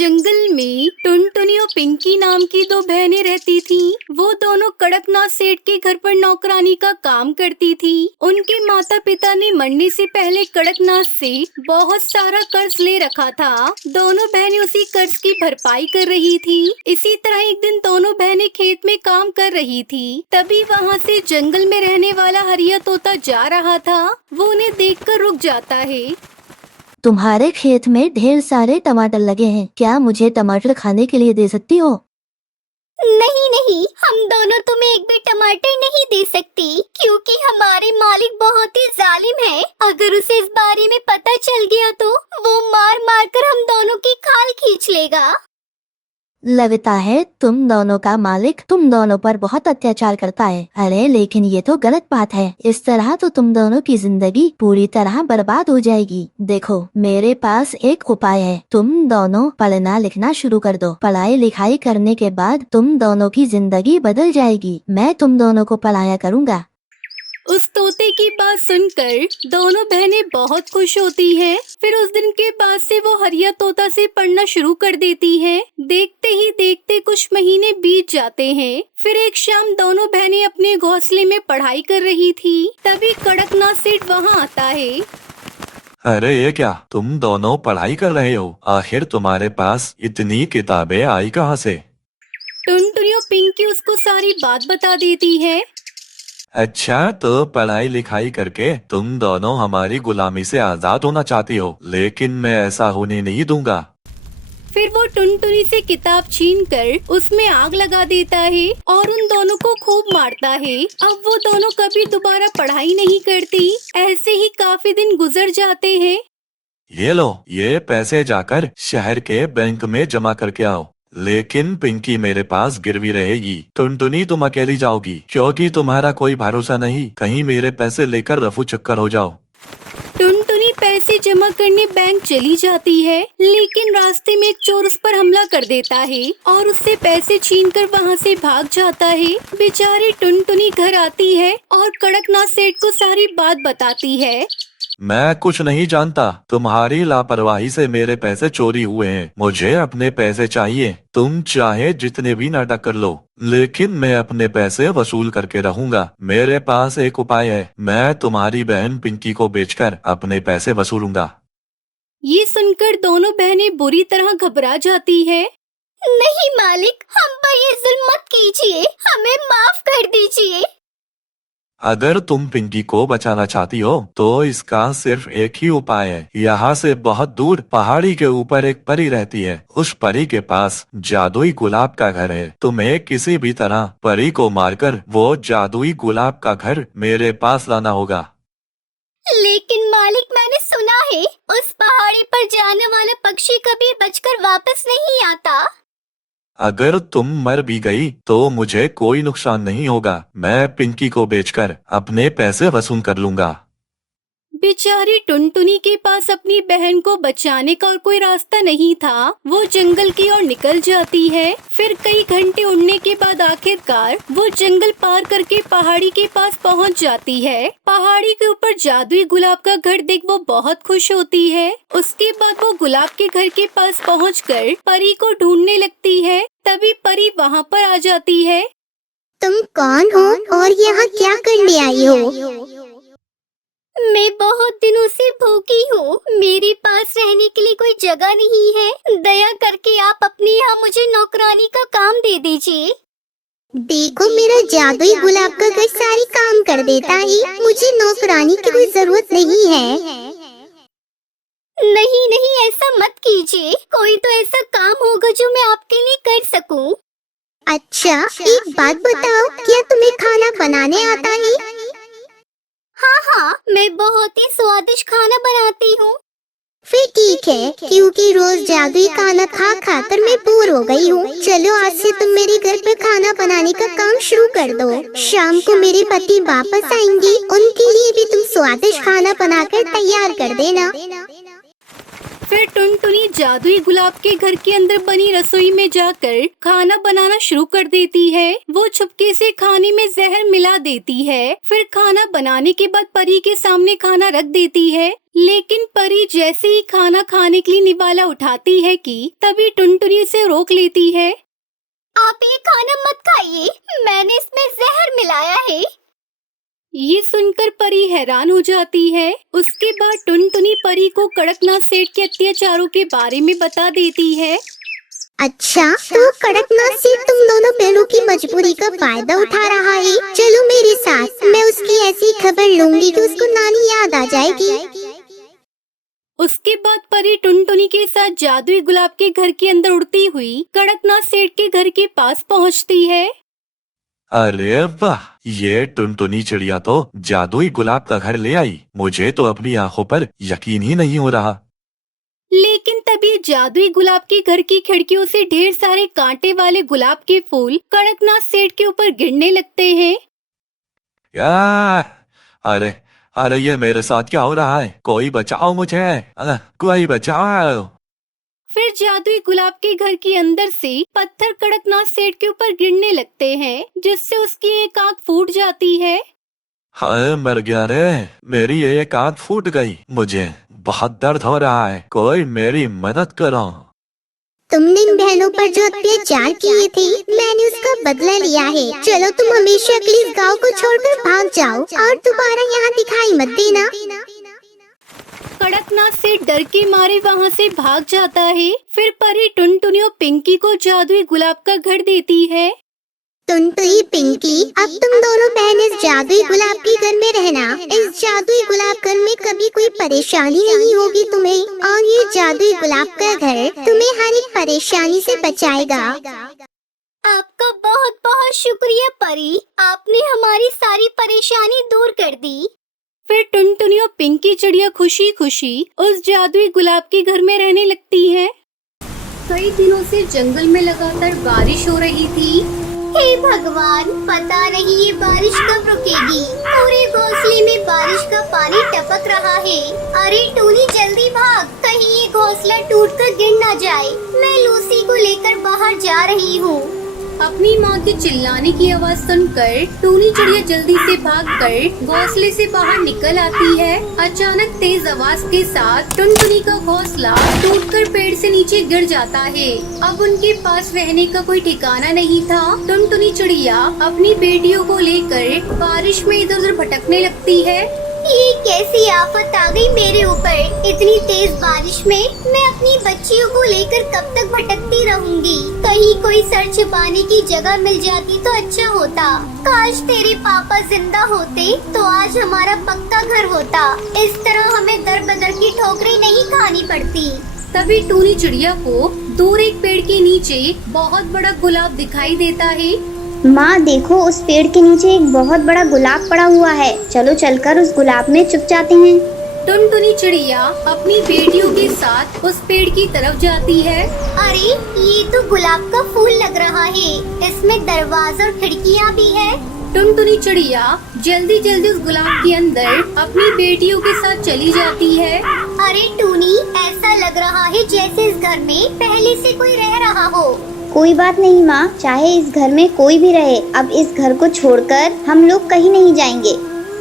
जंगल में टुनटुनी और पिंकी नाम की दो बहनें रहती थीं। वो दोनों कड़कनाथ सेठ के घर पर नौकरानी का काम करती थी। उनके माता पिता ने मरने से पहले कड़कनाथ से बहुत सारा कर्ज ले रखा था। दोनों बहनें उसी कर्ज की भरपाई कर रही थी। इसी तरह एक दिन दोनों बहनें खेत में काम कर रही थी। तभी वहाँ से जंगल में रहने वाला हरिया तोता जा रहा था। वो उन्हें देखकर रुक जाता है। तुम्हारे खेत में ढेर सारे टमाटर लगे हैं, क्या मुझे टमाटर खाने के लिए दे सकती हो? नहीं नहीं, हम दोनों तुम्हें एक भी टमाटर नहीं दे सकती, क्योंकि हमारे मालिक बहुत ही जालिम है। अगर उसे इस बारे में पता चल गया तो वो मार मार कर हम दोनों की खाल खींच लेगा। लगता है तुम दोनों का मालिक तुम दोनों पर बहुत अत्याचार करता है। अरे लेकिन ये तो गलत बात है। इस तरह तो तुम दोनों की जिंदगी पूरी तरह बर्बाद हो जाएगी। देखो मेरे पास एक उपाय है, तुम दोनों पढ़ना लिखना शुरू कर दो। पढ़ाई लिखाई करने के बाद तुम दोनों की जिंदगी बदल जाएगी। मैं तुम दोनों को पढ़ाया करूँगा। उस तोते की बात सुनकर दोनों बहनें बहुत खुश होती हैं। फिर उस दिन के बाद से वो हरिया तोता से पढ़ना शुरू कर देती हैं। देखते ही देखते कुछ महीने बीत जाते हैं। फिर एक शाम दोनों बहनें अपने घोंसले में पढ़ाई कर रही थी। तभी कड़कनाथ सेठ वहाँ आता है। अरे ये क्या, तुम दोनों पढ़ाई कर रहे हो? आखिर तुम्हारे पास इतनी किताबें आई कहाँ से? टुनटुनी और पिंकी उसको सारी बात बता देती है। अच्छा, तो पढ़ाई लिखाई करके तुम दोनों हमारी गुलामी से आजाद होना चाहती हो, लेकिन मैं ऐसा होने नहीं दूंगा। फिर वो टुनटुनी से किताब छीनकर उसमें आग लगा देता है और उन दोनों को खूब मारता है। अब वो दोनों कभी दोबारा पढ़ाई नहीं करती। ऐसे ही काफी दिन गुजर जाते हैं। ये लो, ये पैसे जाकर शहर के बैंक में जमा करके आओ। लेकिन पिंकी मेरे पास गिरवी रहेगी। टुनटुनी तुम अकेली जाओगी, क्योंकि तुम्हारा कोई भरोसा नहीं। कहीं मेरे पैसे लेकर रफू चक्कर हो जाओ। टुनटुनी पैसे जमा करने बैंक चली जाती है, लेकिन रास्ते में एक चोर उस पर हमला कर देता है और उससे पैसे छीनकर वहाँ से भाग जाता है। बेचारी टुनटुनी घर आती है और कड़कनाथ सेठ को सारी बात बताती है। मैं कुछ नहीं जानता, तुम्हारी लापरवाही से मेरे पैसे चोरी हुए हैं। मुझे अपने पैसे चाहिए। तुम चाहे जितने भी नाटक कर लो, लेकिन मैं अपने पैसे वसूल करके रहूंगा। मेरे पास एक उपाय है, मैं तुम्हारी बहन पिंकी को बेचकर अपने पैसे वसूलूंगा। ये सुनकर दोनों बहनें बुरी तरह घबरा जाती है। नहीं मालिक, हम पर ये जुल्म मत कीजिए, हमें माफ कर दीजिए। अगर तुम पिंकी को बचाना चाहती हो तो इसका सिर्फ एक ही उपाय है। यहाँ से बहुत दूर पहाड़ी के ऊपर एक परी रहती है। उस परी के पास जादुई गुलाब का घर है। तुम्हें किसी भी तरह परी को मारकर वो जादुई गुलाब का घर मेरे पास लाना होगा। लेकिन मालिक, मैंने सुना है उस पहाड़ी पर जाने वाला पक्षी कभी बचकर वापस नहीं आता। अगर तुम मर भी गई तो मुझे कोई नुकसान नहीं होगा। मैं पिंकी को बेचकर अपने पैसे वसूल कर लूंगा। बेचारी टुनटुनी के पास अपनी बहन को बचाने का और कोई रास्ता नहीं था। वो जंगल की ओर निकल जाती है। फिर कई घंटे उड़ने के बाद आखिरकार वो जंगल पार करके पहाड़ी के पास पहुंच जाती है। पहाड़ी के ऊपर जादुई गुलाब का घर देख वो बहुत खुश होती है। उसके बाद वो गुलाब के घर के पास पहुंचकर परी को ढूंढने लगती है। तभी परी वहाँ पर आ जाती है। तुम कौन हो और यहाँ क्या करने आई हो? मैं बहुत दिनों से भूखी हूँ। मेरे पास रहने के लिए कोई जगह नहीं है। दया करके आप अपने यहाँ मुझे नौकरानी का काम दे दीजिए। देखो, मेरा जादुई गुलाब का घर सारे काम कर देता है। मुझे नौकरानी की कोई जरूरत नहीं है। नहीं नहीं, ऐसा मत कीजिए। कोई तो ऐसा काम होगा जो मैं आपके लिए कर सकूं। अच्छा, एक बात बताओ, क्या तुम्हें खाना बनाने आता है? हाँ हाँ, मैं बहुत ही स्वादिष्ट खाना बनाती हूँ। फिर ठीक है, क्योंकि रोज जादुई खाना खा खा कर मैं बोर हो गई हूँ। चलो आज से तुम मेरे घर पर खाना बनाने का काम शुरू कर दो। शाम को मेरे पति वापस आएंगे, उनके लिए भी तुम स्वादिष्ट खाना बनाकर तैयार कर देना। फिर टुनटुनी जादुई गुलाब के घर के अंदर बनी रसोई में जाकर खाना बनाना शुरू कर देती है। वो चुपके से खाने में जहर मिला देती है। फिर खाना बनाने के बाद परी के सामने खाना रख देती है। लेकिन परी जैसे ही खाना खाने के लिए निवाला उठाती है कि तभी टुनटुनी उसे रोक लेती है। आप ये खाना मत खाइए, मैंने इसमें जहर मिलाया है। ये सुनकर परी हैरान हो जाती है। उसके बाद टुनटुनी परी को कड़कनाथ सेठ के अत्याचारों के बारे में बता देती है। अच्छा, तो कड़कनाथ सेठ तुम दोनों बहनों की मजबूरी का फायदा उठा रहा है। चलो मेरे साथ, मैं उसकी ऐसी खबर लूंगी कि उसको नानी याद आ जाएगी। उसके बाद परी टुनटुनी के साथ जादुई गुलाब के घर के अंदर उड़ती हुई कड़कनाथ सेठ के घर के पास पहुंचती है। अरे वाह, ये टुनटुनी चिड़िया तो जादुई गुलाब का घर ले आई। मुझे तो अपनी आंखों पर यकीन ही नहीं हो रहा। लेकिन तभी जादुई गुलाब के घर की खिड़कियों से ढेर सारे कांटे वाले गुलाब के फूल कड़कनाथ सेठ के ऊपर गिरने लगते हैं। अरे अरे, ये मेरे साथ क्या हो रहा है? कोई बचाओ मुझे, कोई बचाओ। फिर जादुई गुलाब के घर के अंदर से पत्थर कड़कनाथ सेठ के ऊपर गिरने लगते हैं, जिससे उसकी एक आंख फूट जाती है। हाय मर गया रे, मेरी एक आंख फूट गई। मुझे बहुत दर्द हो रहा है, कोई मेरी मदद करो। तुमने इन बहनों पर जो अत्याचार किए थे, मैंने उसका बदला लिया है। चलो तुम हमेशा के लिए इस गाँव को छोड़कर भाग जाओ और दोबारा यहाँ दिखाई मत देना। कड़कनाथ सेठ डर के मारे वहाँ से भाग जाता है। फिर परी टुनटुनी और पिंकी को जादुई गुलाब का घर देती है। टुनटुनी, पिंकी, अब तुम दोनों बहन इस जादुई गुलाब के घर में रहना। इस जादुई गुलाब घर में कभी कोई परेशानी नहीं होगी तुम्हें, और ये जादुई गुलाब का घर तुम्हें हर एक परेशानी से बचाएगा। आपका बहुत बहुत शुक्रिया परी, आपने हमारी सारी परेशानी दूर कर दी। फिर टुनटुनी और पिंकी चिड़िया खुशी खुशी उस जादुई गुलाब के घर में रहने लगती है। कई दिनों से जंगल में लगातार बारिश हो रही थी। हे भगवान, पता नहीं ये बारिश कब रुकेगी। पूरे घोंसले में बारिश का पानी टपक रहा है। अरे टूनी, जल्दी भाग, कहीं ये घोंसला टूटकर गिर न जाए। मैं लूसी को लेकर बाहर जा रही हूँ। अपनी माँ के चिल्लाने की आवाज सुनकर टूनी चिड़िया जल्दी से भागकर घोंसले से बाहर निकल आती है। अचानक तेज आवाज के साथ टुनटुनी का घोंसला टूटकर पेड़ से नीचे गिर जाता है। अब उनके पास रहने का कोई ठिकाना नहीं था। टुनटुनी चिड़िया अपनी बेटियों को लेकर बारिश में इधर उधर भटकने लगती है। ये कैसी आफत आ गई मेरे ऊपर। इतनी तेज बारिश में मैं अपनी बच्चियों को लेकर कब तक भटकती रहूंगी। कहीं कोई सर छुपाने की जगह मिल जाती तो अच्छा होता। काश तेरे पापा जिंदा होते तो आज हमारा पक्का घर होता। इस तरह हमें दर बदर की ठोकरें नहीं खानी पड़ती। तभी टूनी चिड़िया को दूर एक पेड़ के नीचे बहुत बड़ा गुलाब दिखाई देता है। माँ देखो, उस पेड़ के नीचे एक बहुत बड़ा गुलाब पड़ा हुआ है। चलो चलकर उस गुलाब में छुप जाते हैं। टुनटुनी चिड़िया अपनी बेटियों के साथ उस पेड़ की तरफ जाती है। अरे ये तो गुलाब का फूल लग रहा है। इसमें दरवाजा और खिड़कियाँ भी है। टुनटुनी चिड़िया जल्दी जल्दी उस गुलाब के अंदर अपनी बेटियों के साथ चली जाती है। अरे टूनी, ऐसा लग रहा है जैसे इस घर में पहले से कोई रह रहा हो। कोई बात नहीं माँ, चाहे इस घर में कोई भी रहे, अब इस घर को छोड़कर हम लोग कहीं नहीं जाएंगे।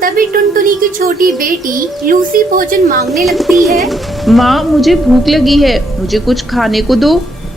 तभी टुनटुनी की छोटी बेटी लूसी भोजन मांगने लगती है। माँ, मुझे भूख लगी है, मुझे कुछ खाने को दो।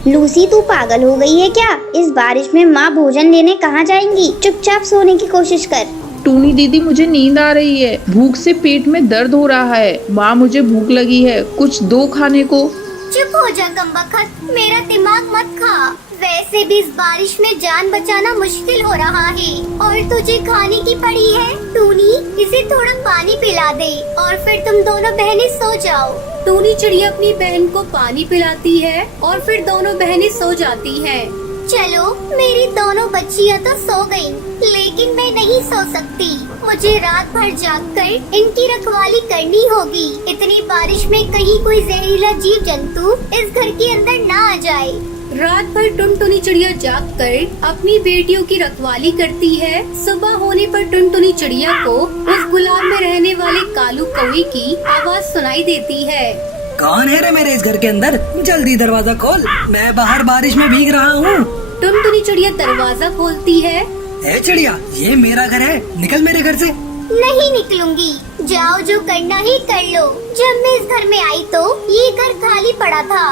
लूसी, तू पागल हो गई है क्या? इस बारिश में माँ भोजन लेने कहाँ जाएंगी? चुपचाप सोने की कोशिश कर। टूनी दीदी, मुझे नींद आ रही है, भूख से पेट में दर्द हो रहा है। माँ, मुझे भूख लगी है, कुछ दो खाने को। चुप हो जा कमबख्त, मेरा दिमाग मत खा। वैसे भी इस बारिश में जान बचाना मुश्किल हो रहा है और तुझे खाने की पड़ी है। टूनी, इसे थोड़ा पानी पिला दे और फिर तुम दोनों बहनें सो जाओ। टूनी चिड़िया अपनी बहन को पानी पिलाती है और फिर दोनों बहनें सो जाती हैं। चलो, मेरी दोनों बच्चियाँ तो सो गयी, लेकिन मैं नहीं सो सकती। मुझे रात भर जागकर इनकी रखवाली करनी होगी। इतनी बारिश में कहीं कोई जहरीला जीव जंतु इस घर के अंदर ना आ जाए। रात भर टुनटुनी चिड़िया जागकर अपनी बेटियों की रखवाली करती है। सुबह होने पर टुनटुनी चिड़िया को उस गुलाब में रहने वाले कालू कौवे की आवाज सुनाई देती है। कौन है रे मेरे इस घर के अंदर? जल्दी दरवाजा खोल, मैं बाहर बारिश में भीग रहा हूँ। टुनटुनी चिड़िया दरवाजा खोलती है। ए चिड़िया, ये मेरा घर है, निकल मेरे घर से। नहीं निकलूंगी, जाओ, जो करना ही कर लो। जब मैं इस घर में आई तो ये घर खाली पड़ा था।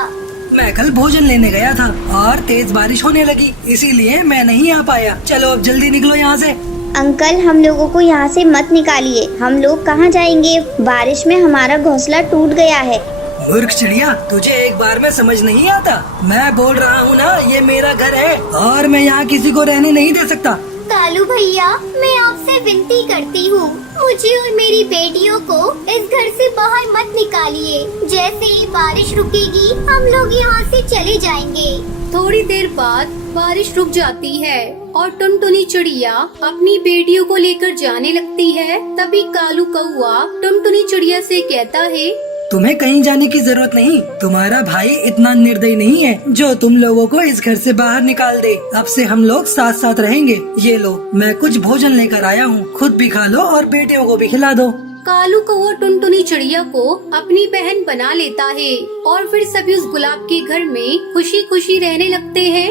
मैं कल भोजन लेने गया था और तेज बारिश होने लगी, इसीलिए मैं नहीं आ पाया। चलो अब जल्दी निकलो यहाँ से। अंकल, हम लोगों को यहाँ से मत निकालिए। हम लोग कहाँ जाएंगे? बारिश में हमारा घोंसला टूट गया है। मूर्ख चिड़िया, तुझे एक बार में समझ नहीं आता? मैं बोल रहा हूँ ना, ये मेरा घर है और मैं यहाँ किसी को रहने नहीं दे सकता। कालू भैया, मैं आपसे विनती करती हूँ, मुझे और मेरी बेटियों को इस घर से बाहर मत निकालिए। जैसे ही बारिश रुकेगी हम लोग यहाँ से चले जाएंगे। थोड़ी देर बाद बारिश रुक जाती है और टुनटुनी चिड़िया अपनी बेटियों को लेकर जाने लगती है। तभी कालू कौआ टुनटुनी चिड़िया से कहता है, तुम्हें कहीं जाने की जरूरत नहीं। तुम्हारा भाई इतना निर्दयी नहीं है जो तुम लोगों को इस घर से बाहर निकाल दे। अब से हम लोग साथ साथ रहेंगे। ये लो, मैं कुछ भोजन लेकर आया हूँ, खुद भी खा लो और बेटियों को भी खिला दो। कालू कौआ टुनटुनी चिड़िया को अपनी बहन बना लेता है और फिर सभी उस गुलाब के घर में खुशी खुशी रहने लगते हैं।